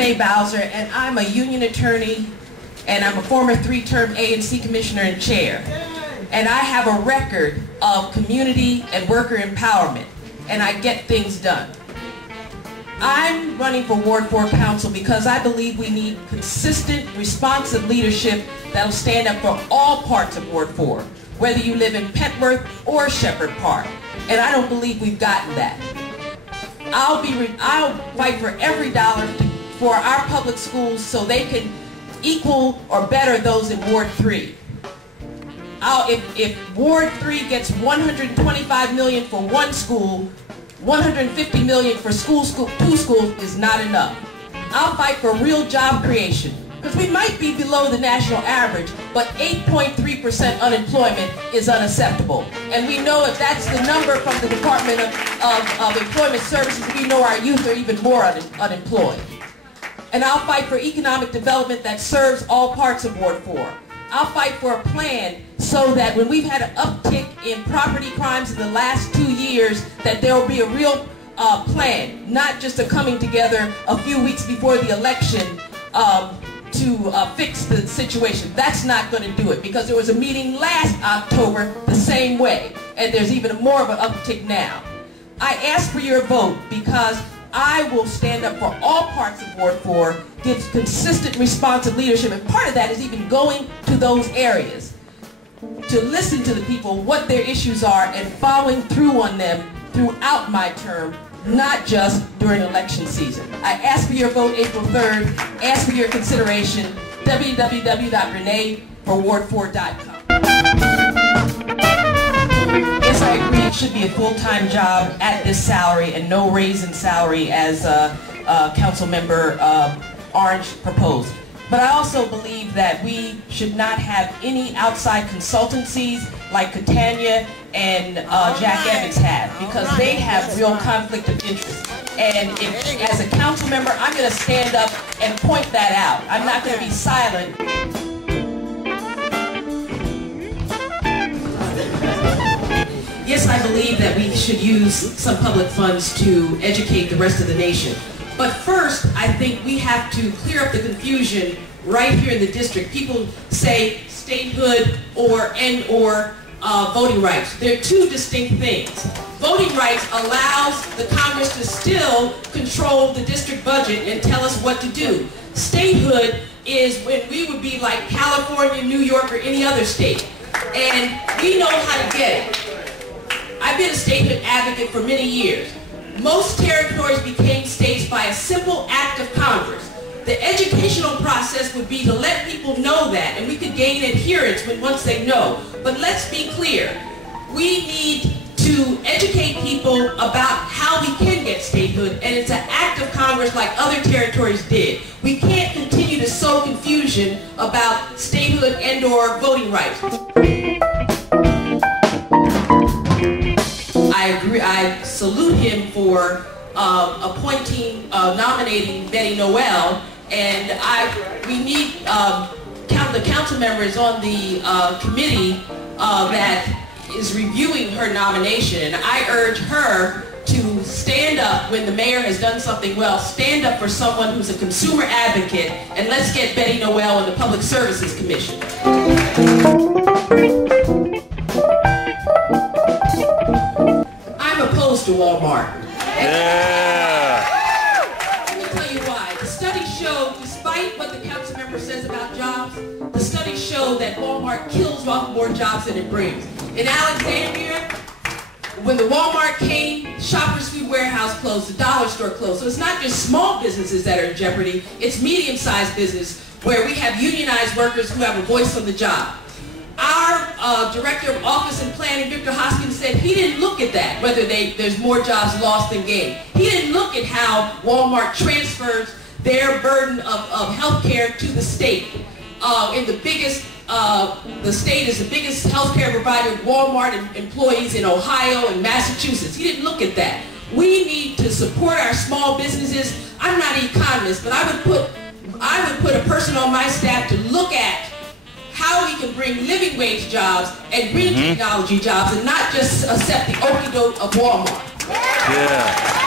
Renee Bowser, and I'm a union attorney, and I'm a former 3-term A&C commissioner and chair. And I have a record of community and worker empowerment, and I get things done. I'm running for Ward 4 Council because I believe we need consistent, responsive leadership that'll stand up for all parts of Ward 4, whether you live in Petworth or Shepherd Park. And I don't believe we've gotten that. I'll fight for every dollar for our public schools so they can equal or better those in Ward 3. If Ward 3 gets $125 million for one school, $150 million for two schools is not enough. I'll fight for real job creation, because we might be below the national average, but 8.3% unemployment is unacceptable. And we know if that's the number from the Department of Employment Services, we know our youth are even more unemployed. And I'll fight for economic development that serves all parts of Ward 4. I'll fight for a plan so that when we've had an uptick in property crimes in the last 2 years, that there will be a real plan, not just a coming together a few weeks before the election to fix the situation. That's not going to do it, because there was a meeting last October the same way, and there's even more of an uptick now. I ask for your vote because I will stand up for all parts of Ward 4, give consistent, responsive leadership, and part of that is even going to those areas to listen to the people, what their issues are, and following through on them throughout my term, not just during election season. I ask for your vote April 3rd, ask for your consideration, www.reneeforward4.com. Yes, I agree, it should be a full-time job at this salary and no raise in salary as Council Member Orange proposed. But I also believe that we should not have any outside consultancies like Catania and Jack Evans have, because they have real conflict of interest. And if, as a council member, I'm going to stand up and point that out. I'm not going to be silent. Yes, I believe that we should use some public funds to educate the rest of the nation. But first, I think we have to clear up the confusion right here in the district. People say statehood or voting rights. They're two distinct things. Voting rights allows the Congress to still control the district budget and tell us what to do. Statehood is when we would be like California, New York, or any other state. And we know how to get it. I've been a statehood advocate for many years. Most territories became states by a simple act of Congress. The educational process would be to let people know that, and we could gain adherence once they know. But let's be clear. We need to educate people about how we can get statehood, and it's an act of Congress like other territories did. We can't continue to sow confusion about statehood and/or voting rights. I agree. I salute him for nominating Betty Noel, and we need the council members on the committee that is reviewing her nomination, and I urge her to stand up when the mayor has done something well. Stand up for someone who's a consumer advocate, and let's get Betty Noel on the Public Services Commission. I'm opposed to Walmart. Yeah. Let me tell you why. The studies show, despite what the council member says about jobs, the studies show that Walmart kills off more jobs than it brings. In Alexandria, when the Walmart came, Shoppers Food Warehouse closed, the dollar store closed. So it's not just small businesses that are in jeopardy, it's medium-sized business where we have unionized workers who have a voice on the job. Our Director of Office and Planning, Victor Hoskins, said he didn't look at that, whether there's more jobs lost than gained. He didn't look at how Walmart transfers their burden of health care to the state. The state is the biggest health care provider of Walmart employees in Ohio and Massachusetts. He didn't look at that. We need to support our small businesses. I'm not an economist, but I would put a person on my staff to look at how we can bring living wage jobs and green technology jobs and not just accept the okie doke of Walmart. Yeah.